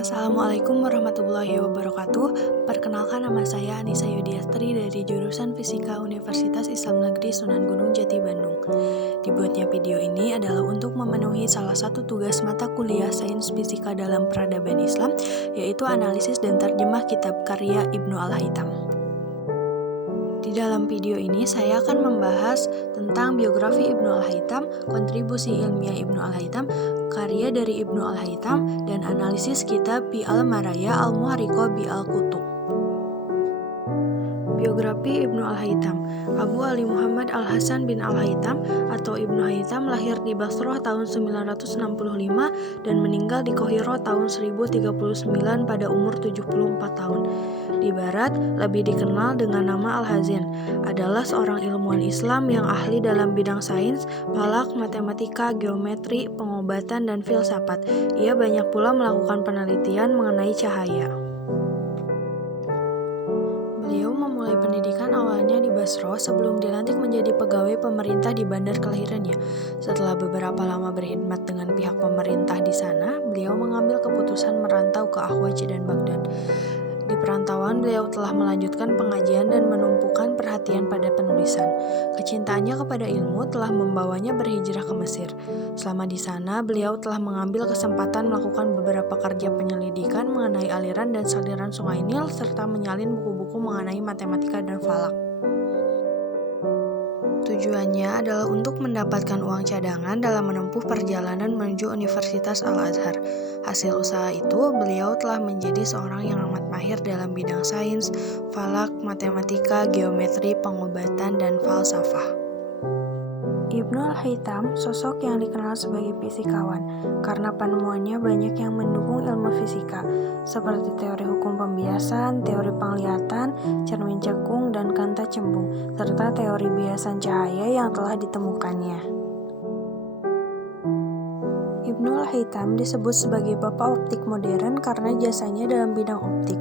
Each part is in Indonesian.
Assalamualaikum warahmatullahi wabarakatuh. Perkenalkan, nama saya Anissa Yudiastri dari jurusan Fisika Universitas Islam Negeri Sunan Gunung Jati Bandung. Dibuatnya video ini adalah untuk memenuhi salah satu tugas mata kuliah Sains Fisika dalam Peradaban Islam, yaitu analisis dan terjemah kitab karya Ibnu Al-Haytham. Di dalam video ini saya akan membahas tentang biografi Ibnu Al-Haytham, kontribusi ilmiah Ibnu Al-Haytham, karya dari Ibnu Al-Haytham, dan analisis kitab Fi al-Maraya al-Muharriqah bi al-Kutub. Biografi Ibnu Al-Haytham. Abu Ali Muhammad Al-Hasan bin Al-Haytham atau Ibnu Haytham lahir di Basrah tahun 965 dan meninggal di Qahirah tahun 1039 pada umur 74 tahun. Di barat, lebih dikenal dengan nama Al-Hazin, adalah seorang ilmuwan Islam yang ahli dalam bidang sains, falak, matematika, geometri, pengobatan, dan filsafat. Ia banyak pula melakukan penelitian mengenai cahaya. Beliau memulai pendidikan awalnya di Basrah sebelum dilantik menjadi pegawai pemerintah di bandar kelahirannya. Setelah beberapa lama berkhidmat dengan pihak pemerintah di sana, beliau mengambil keputusan merantau ke Ahwaz dan Baghdad. Di perantauan, beliau telah melanjutkan pengajian dan menumpukan perhatian pada penulisan. Kecintaannya kepada ilmu telah membawanya berhijrah ke Mesir. Selama di sana, beliau telah mengambil kesempatan melakukan beberapa kerja penyelidikan mengenai aliran dan saliran Sungai Nil serta menyalin buku-buku mengenai matematika dan falak. Tujuannya adalah untuk mendapatkan uang cadangan dalam menempuh perjalanan menuju Universitas Al-Azhar. Hasil usaha itu, beliau telah menjadi seorang yang amat mahir dalam bidang sains, falak, matematika, geometri, pengobatan, dan falsafah. Ibnu Al-Haytham sosok yang dikenal sebagai fisikawan karena penemuannya banyak yang mendukung ilmu fisika, seperti teori hukum pembiasan, teori penglihatan, cermin cekung, dan kanta cembung, serta teori biasan cahaya yang telah ditemukannya. Ibnu Al-Haytham disebut sebagai bapak optik modern karena jasanya dalam bidang optik.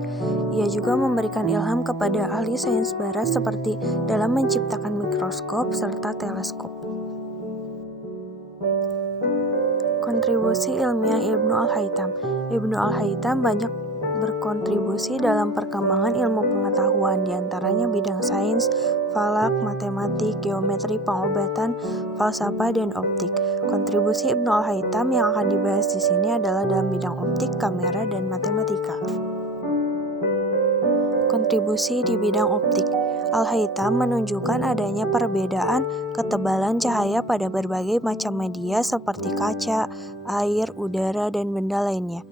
Ia juga memberikan ilham kepada ahli sains barat seperti dalam menciptakan mikroskop serta teleskop. Kontribusi ilmiah Ibnu Al-Haytham. Ibnu Al-Haytham banyak berkontribusi dalam perkembangan ilmu pengetahuan, diantaranya bidang sains, falak, matematik, geometri, pengobatan, falsafah, dan optik. Kontribusi Ibnu Al-Haytham yang akan dibahas di sini adalah dalam bidang optik, kamera, dan matematika. Kontribusi di bidang optik. Al-Haytham menunjukkan adanya perbedaan ketebalan cahaya pada berbagai macam media seperti kaca, air, udara, dan benda lainnya.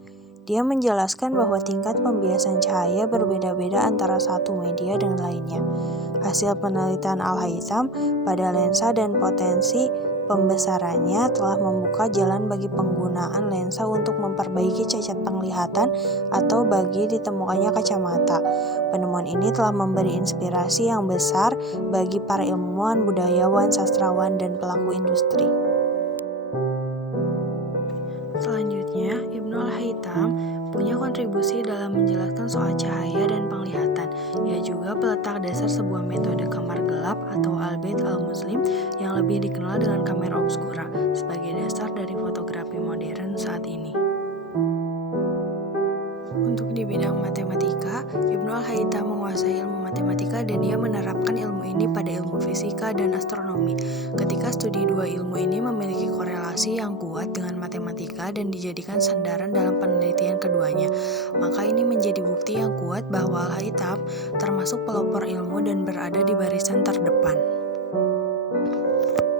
Dia menjelaskan bahwa tingkat pembiasan cahaya berbeda-beda antara satu media dengan lainnya. Hasil penelitian Al-Haytham pada lensa dan potensi pembesarannya telah membuka jalan bagi penggunaan lensa untuk memperbaiki cacat penglihatan atau bagi ditemukannya kacamata. Penemuan ini telah memberi inspirasi yang besar bagi para ilmuwan, budayawan, sastrawan, dan pelaku industri. Selanjutnya, Ibnu Al-Haytham punya kontribusi dalam menjelaskan soal cahaya dan penglihatan. Ia juga peletak dasar sebuah metode kamar gelap atau Al-Bait Al-Muslim yang lebih dikenal dengan kamera obscura sebagai dasar dari fotografi modern saat ini. Untuk di bidang matematika, Ibnu Al-Haytham menguasai ilmu matematika dan ia menerapkan ilmu ini pada ilmu fisika dan astronomi. Ketika studi dua ilmu ini memiliki korelasi yang kuat dengan matematika dan dijadikan sandaran dalam penelitian keduanya, maka ini menjadi bukti yang kuat bahwa Al-Haytham termasuk pelopor ilmu dan berada di barisan terdepan.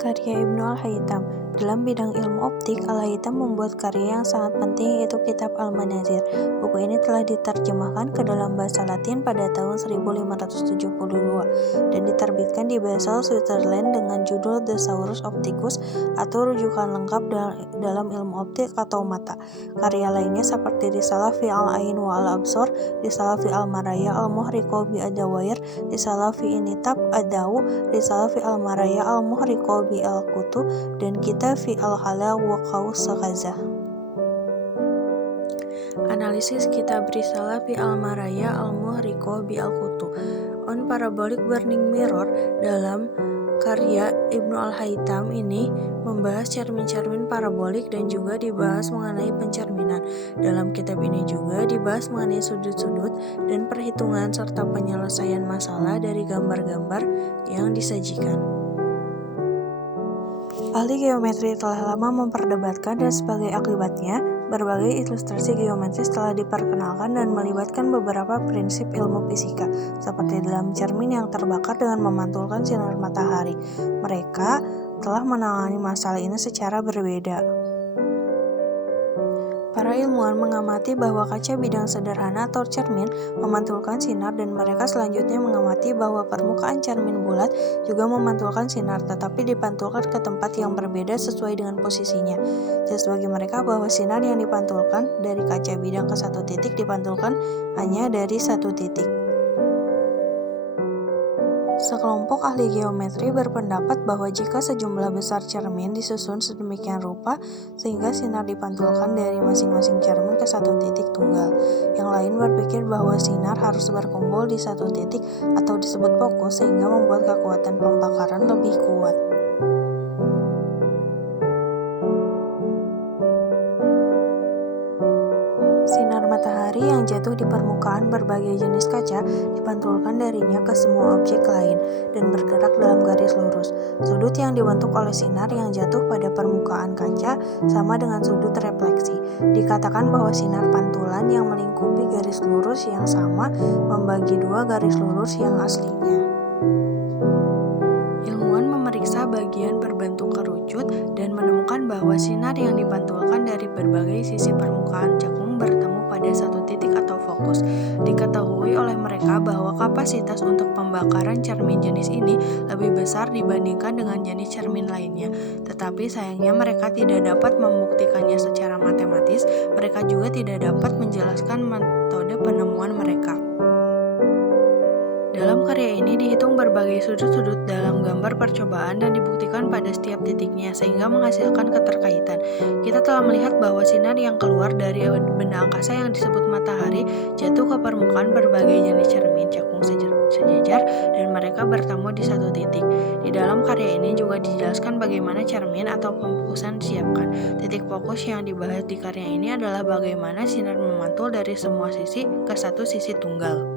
Karya Ibnu Al-Haytham. Dalam bidang ilmu optik, Al-Haytham membuat karya yang sangat penting yaitu kitab Al-Manazir. Buku ini telah diterjemahkan ke dalam bahasa Latin pada tahun 1572 dan diterbitkan di Basel, Switzerland dengan judul Thesaurus Opticus atau rujukan lengkap dalam ilmu optik atau mata. Karya lainnya seperti Risalah fi al-Ain wa al-Absar, Risalah fi al-Maraya al-Muharriqah bi ad-Dawair, Risalah fi Initab ad-Dawu, Risalah fi al-Maraya al-Muharriqah bi al-Kutub, dan kitab fi al-Halal wa Qaus Sakazah. Analisis kitab Risalah fi al-Maraya al-Muharriqah bi al-Kutub on Parabolic Burning Mirror. Dalam Karya Ibnu Al-Haytham ini membahas cermin-cermin parabolik dan juga dibahas mengenai pencerminan. Dalam kitab ini juga dibahas mengenai sudut-sudut dan perhitungan serta penyelesaian masalah dari gambar-gambar yang disajikan. Ahli geometri telah lama memperdebatkan dan sebagai akibatnya, berbagai ilustrasi geometris telah diperkenalkan dan melibatkan beberapa prinsip ilmu fisika, seperti dalam cermin yang terbakar dengan memantulkan sinar matahari. Mereka telah menangani masalah ini secara berbeda. Para ilmuwan mengamati bahwa kaca bidang sederhana atau cermin memantulkan sinar dan mereka selanjutnya mengamati bahwa permukaan cermin bulat juga memantulkan sinar tetapi dipantulkan ke tempat yang berbeda sesuai dengan posisinya. Jelas bagi mereka bahwa sinar yang dipantulkan dari kaca bidang ke satu titik dipantulkan hanya dari satu titik. Sekelompok ahli geometri berpendapat bahwa jika sejumlah besar cermin disusun sedemikian rupa sehingga sinar dipantulkan dari masing-masing cermin ke satu titik tunggal. Yang lain berpikir bahwa sinar harus berkumpul di satu titik atau disebut fokus sehingga membuat kekuatan pembakaran lebih kuat. Sinar matahari yang jatuh di permukaan berbagai jenis kaca dipantulkan darinya ke semua objek lain dan bergerak dalam garis lurus. Sudut yang dibentuk oleh sinar yang jatuh pada permukaan kaca sama dengan sudut refleksi. Dikatakan bahwa sinar pantulan yang melingkupi garis lurus yang sama membagi dua garis lurus yang aslinya. Ilmuwan memeriksa bagian berbentuk kerucut dan menemukan bahwa sinar yang dipantulkan dari berbagai sisi permukaan cakung bertemu pada satu titik atau fokus. Diketahui oleh mereka bahwa kapasitas untuk pembakaran cermin jenis ini lebih besar dibandingkan dengan jenis cermin lainnya. Tetapi sayangnya mereka tidak dapat membuktikannya secara matematis. Mereka juga tidak dapat menjelaskan metode penemuan mereka. Dalam karya ini dihitung berbagai sudut-sudut dalam gambar percobaan dan dibuktikan pada setiap titiknya sehingga menghasilkan keterkaitan. Kita telah melihat bahwa sinar yang keluar dari benda angkasa yang disebut matahari jatuh ke permukaan berbagai jenis cermin cakung sejajar dan mereka bertemu di satu titik. Di dalam karya ini juga dijelaskan bagaimana cermin atau pemfokusan disiapkan. Titik fokus yang dibahas di karya ini adalah bagaimana sinar memantul dari semua sisi ke satu sisi tunggal.